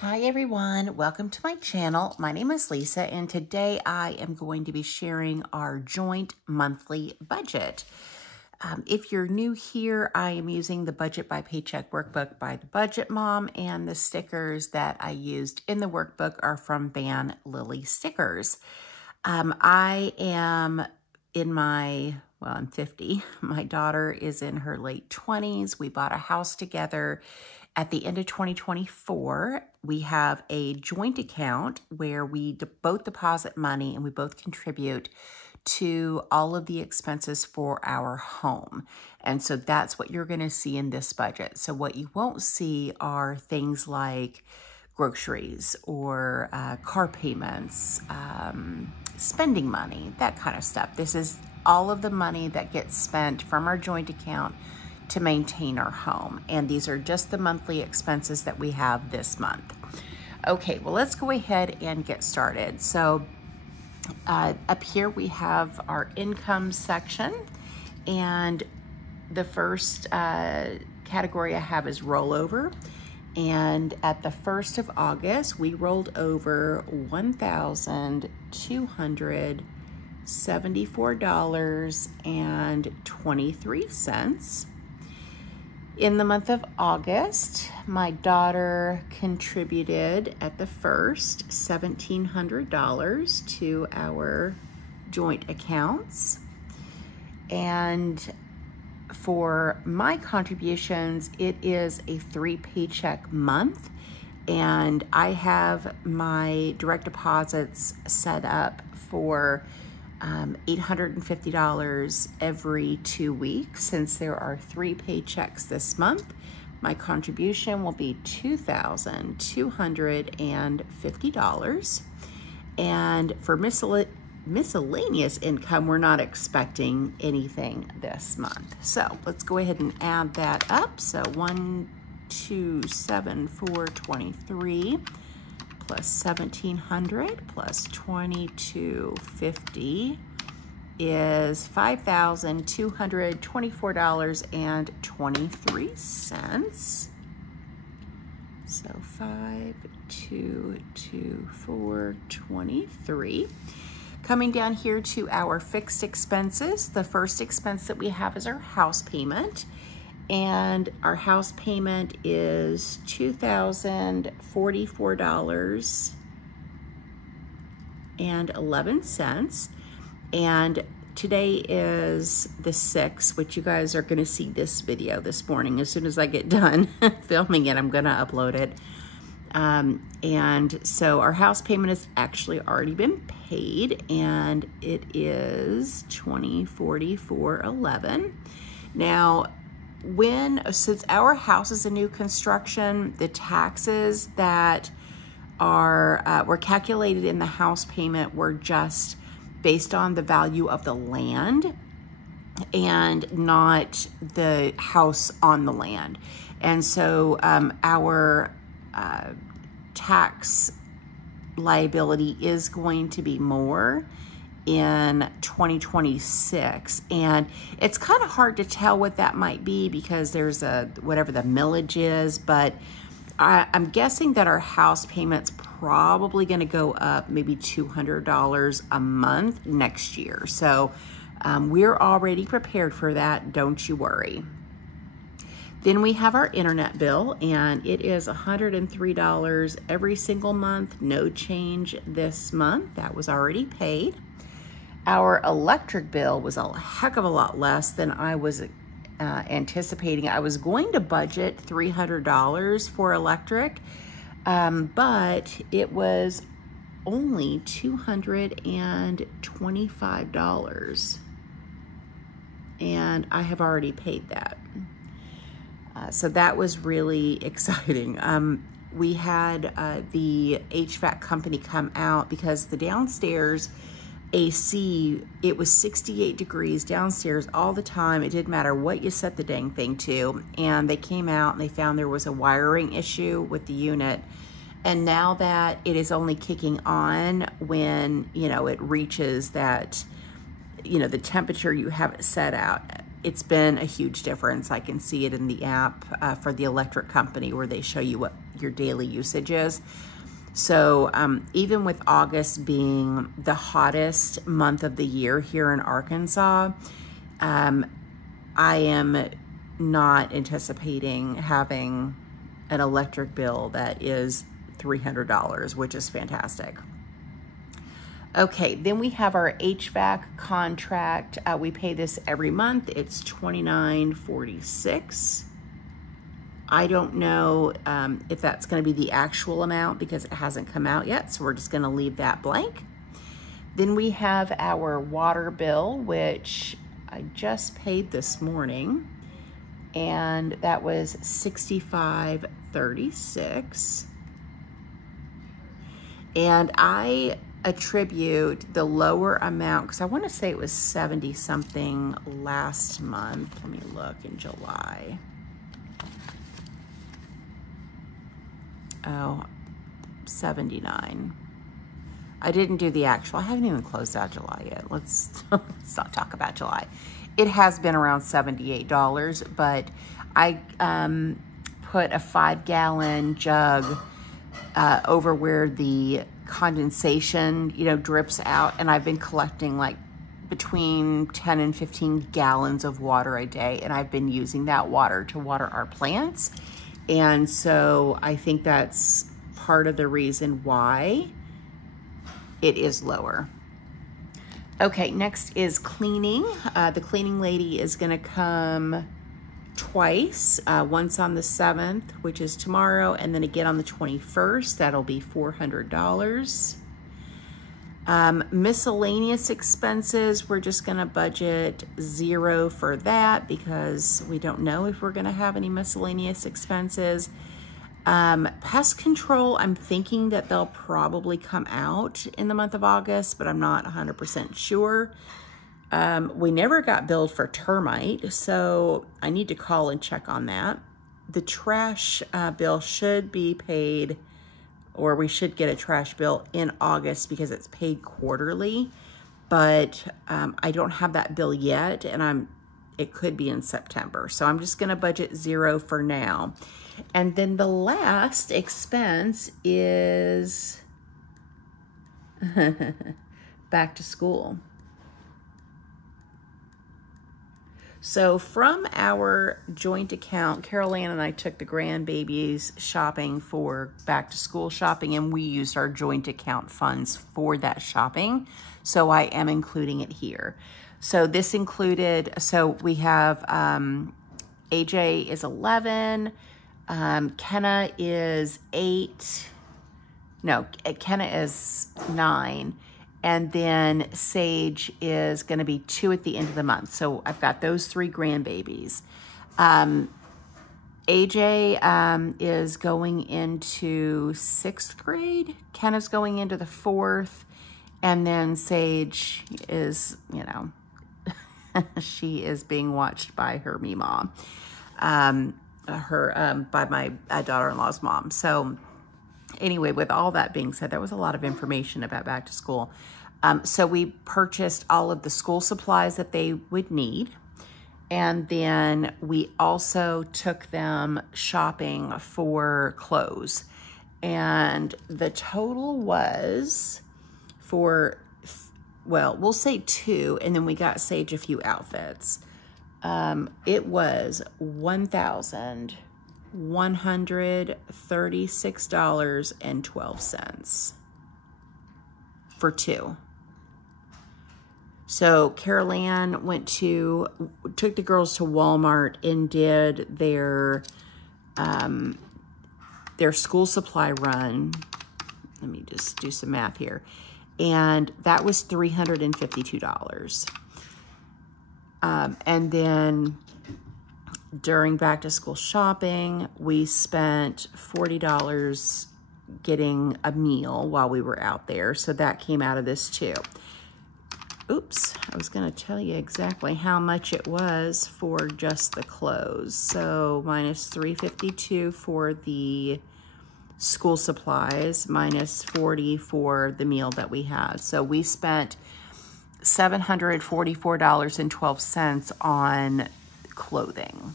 Hi everyone, welcome to my channel. My name is Lisa and today I am going to be sharing our joint monthly budget. If you're new here, I am using the Budget by Paycheck workbook by the Budget Mom, and the stickers that I used in the workbook are from VanLilysStickers. I am in I'm 50. My daughter is in her late 20s. We bought a house together at the end of 2024. We have a joint account where we both deposit money and we both contribute to all of the expenses for our home. And so that's what you're going to see in this budget. So what you won't see are things like groceries or car payments, spending money, that kind of stuff. This is all of the money that gets spent from our joint account to maintain our home. And these are just the monthly expenses that we have this month. Okay, well, let's go ahead and get started. So up here we have our income section, and the first category I have is rollover. And at the 1st of August, we rolled over $1,274.23. In the month of August, my daughter contributed at the first $1,700 to our joint accounts. And for my contributions, it is a 3-paycheck month, and I have my direct deposits set up for $850 every 2 weeks. Since there are 3 paychecks this month, my contribution will be $2,250. And for miscellaneous income, we're not expecting anything this month. So let's go ahead and add that up. So 1,274.23 plus 1,700 plus 2,250 is $5,224.23. So 5,224.23. Coming down here to our fixed expenses, the first expense that we have is our house payment. And our house payment is $2,044.11. And today is the 6th, which you guys are going to see this video this morning. As soon as I get done filming it, I'm going to upload it. And so our house payment has actually already been paid, and it is $2,044.11. Now, since our house is a new construction, the taxes that were calculated in the house payment were just based on the value of the land and not the house on the land. And so our tax liability is going to be more in 2026, and it's kind of hard to tell what that might be because there's whatever the millage is, but I'm guessing that our house payment's probably going to go up maybe $200 a month next year. So we're already prepared for that, don't you worry. Then we have our internet bill, and it is $103 every single month, no change this month. That was already paid. Our electric bill was a heck of a lot less than I was anticipating. I was going to budget $300 for electric, but it was only $225, and I have already paid that. So that was really exciting. We had the HVAC company come out because the downstairs AC, it was 68 degrees downstairs all the time. It didn't matter what you set the dang thing to. And they came out and they found there was a wiring issue with the unit. And now that it is only kicking on when, it reaches that, the temperature you have it set it's been a huge difference. I can see it in the app for the electric company where they show you what your daily usage is. So even with August being the hottest month of the year here in Arkansas, I am not anticipating having an electric bill that is $300, which is fantastic. Okay, then we have our HVAC contract. We pay this every month. It's $29.46. I don't know if that's going to be the actual amount because it hasn't come out yet, so we're just going to leave that blank. Then we have our water bill, which I just paid this morning, and that was $65.36. And I attribute the lower amount, because I want to say it was 70 something last month. Let me look in July. Oh, 79. I didn't do the actual. I haven't even closed out July yet. Let's not talk about July. It has been around $78, but I put a 5-gallon jug over where the condensation, drips out, and I've been collecting like between 10 and 15 gallons of water a day, and I've been using that water to water our plants. And so I think that's part of the reason why it is lower. Okay, next is cleaning. The cleaning lady is gonna come twice, once on the 7th, which is tomorrow, and then again on the 21st. That'll be $400. Miscellaneous expenses, we're just gonna budget 0 for that because we don't know if we're gonna have any miscellaneous expenses. Pest control, I'm thinking that they'll probably come out in the month of August, but I'm not 100% sure. We never got billed for termite, so I need to call and check on that. The trash bill should be paid, or we should get a trash bill in August because it's paid quarterly, but I don't have that bill yet, and it could be in September. So I'm just gonna budget 0 for now. And then the last expense is back to school. So from our joint account, Carol Ann and I took the grandbabies shopping for back to school shopping, and we used our joint account funds for that shopping. So I am including it here. So this included, so we have AJ is 11, Kenna is 8, no, Kenna is 9, and then Sage is going to be 2 at the end of the month. So I've got those 3 grandbabies. AJ is going into 6th grade. Kenna's going into the 4th. And then Sage is, she is being watched by her Meemaw, by my daughter-in-law's mom. So anyway, with all that being said, that was a lot of information about back to school. So we purchased all of the school supplies that they would need. And then we also took them shopping for clothes. And the total was for, well, we'll say 2, and then we got Sage a few outfits. It was $1,136.12 for 2. So Carol Ann took the girls to Walmart and did their school supply run. Let me just do some math here. And that was $352. And then during back to school shopping, we spent $40 getting a meal while we were out there. So that came out of this too. Oops, I was gonna tell you exactly how much it was for just the clothes. So minus $352 for the school supplies, minus $40 for the meal that we had. So we spent $744.12 on clothing.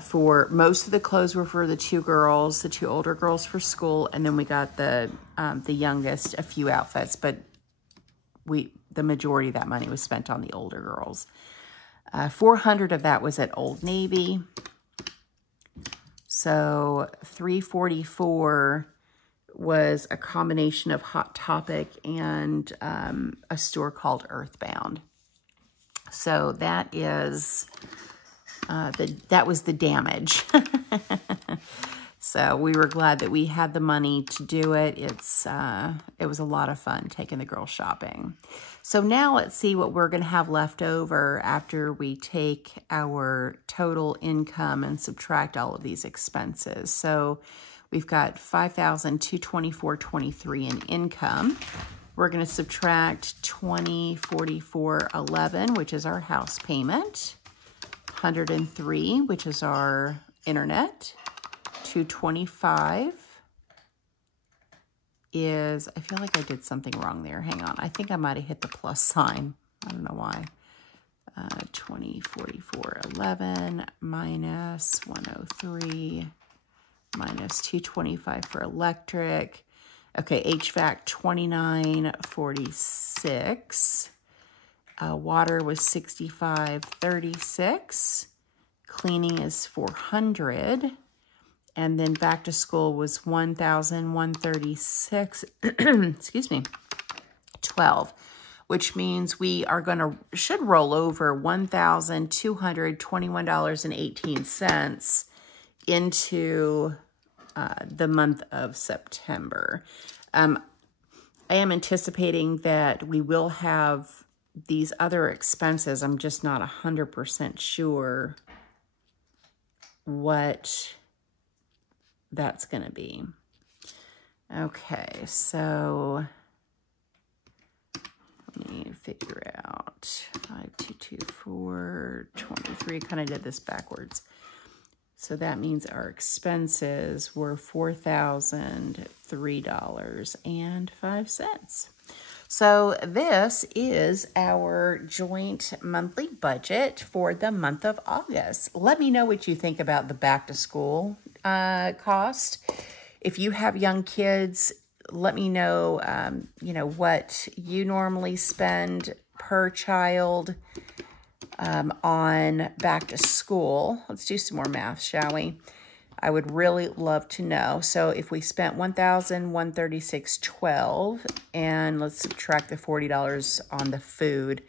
For most of the clothes were for the two girls, the two older girls for school, and then we got the youngest a few outfits, but the majority of that money was spent on the older girls. 400 of that was at Old Navy. So 344 was a combination of Hot Topic and a store called Earthbound. So that is that was the damage. So we were glad that we had the money to do it. It was a lot of fun taking the girls shopping. So now let's see what we're going to have left over after we take our total income and subtract all of these expenses. So we've got $5,224.23 in income. We're going to subtract $2044.11, which is our house payment. $103, which is our internet. $225 is, I feel like I did something wrong there. Hang on. I think I might have hit the plus sign. I don't know why. 2044.11 minus 103 minus 225 for electric. Okay, HVAC 29.46. Water was 65.36. Cleaning is 400. And then back to school was 1,136, excuse me, 12, which means we are should roll over $1,221.18 into the month of September. I am anticipating that we will have these other expenses. I'm just not 100% sure what that's going to be. Okay, so let me figure out 5224.23. Kind of did this backwards. So that means our expenses were $4,003.05. So this is our joint monthly budget for the month of August. Let me know what you think about the back to school cost. If you have young kids, let me know, what you normally spend per child on back to school. Let's do some more math, shall we? I would really love to know. So if we spent $1,136.12 and let's subtract the $40 on the food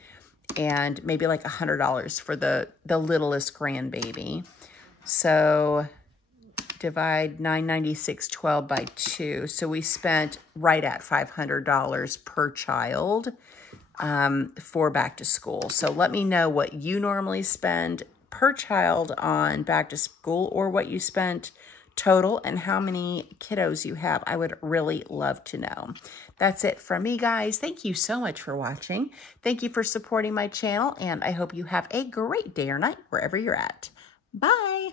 and maybe like $100 for the littlest grandbaby. So divide $996.12 by 2. So we spent right at $500 per child for back to school. So let me know what you normally spend per child on back to school, or what you spent total and how many kiddos you have. I would really love to know. That's it from me, guys. Thank you so much for watching. Thank you for supporting my channel, and I hope you have a great day or night wherever you're at. Bye.